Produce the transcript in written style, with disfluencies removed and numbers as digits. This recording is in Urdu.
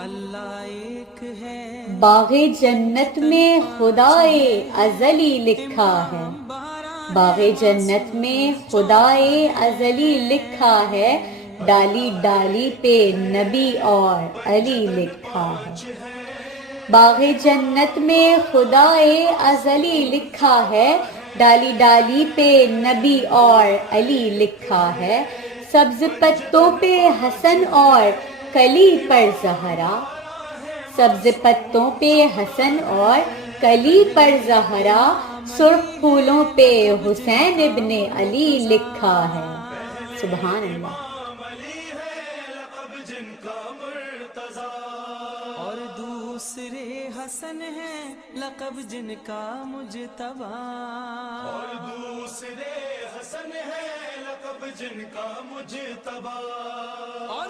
اللہ ایک ہے، باغ جنت میں خدائے ازلی لکھا ہے، باغ جنت میں خدائے ازلی لکھا ہے، ڈالی ڈالی پہ نبی اور علی لکھا ہے۔ باغ جنت میں خدائے ازلی لکھا ہے، ڈالی ڈالی پہ نبی اور علی لکھا ہے، سبز پتوں پہ حسن اور کلی پر زہرا، سبز پتوں پہ حسن اور کلی پر زہرا، سرخ پھولوں پہ حسین ابن علی لکھا ہے۔ سبحان اللہ۔ اور دوسرے حسن ہیں لقب جن کا مجتبیٰ، اور دوسرے حسن ہیں لقب جن کا مجتبیٰ، اور